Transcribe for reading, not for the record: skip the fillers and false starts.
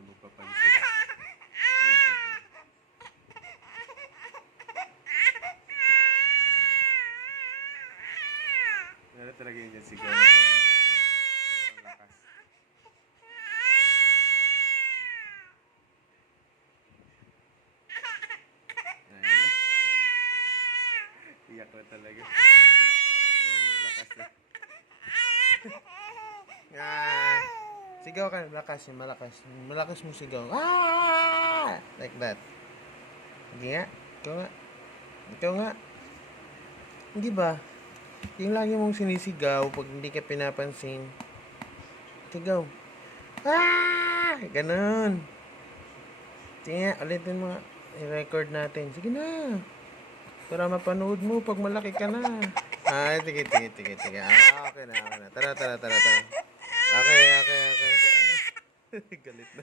siya magpapansin. Meron talaga yun dyan sigaw na sobrang lakas. Ayan. Iyak na talaga. Ayan, may lakas na. Sigaw ka, malakas yung malakas. Malakas mo sigaw. Ah! Like that. Hindi nga. Ikaw nga. Ikaw nga. Hindi ba? Yung lagi mong sinisigaw pag hindi ka pinapansin. Sigaw. Ah! Ganon. Sige nga, ulitin mo nga. I-record natin. Sige na. Para mapanood mo pag malaki ka na. Sige. Okay na. Tara. Okay. Galit na.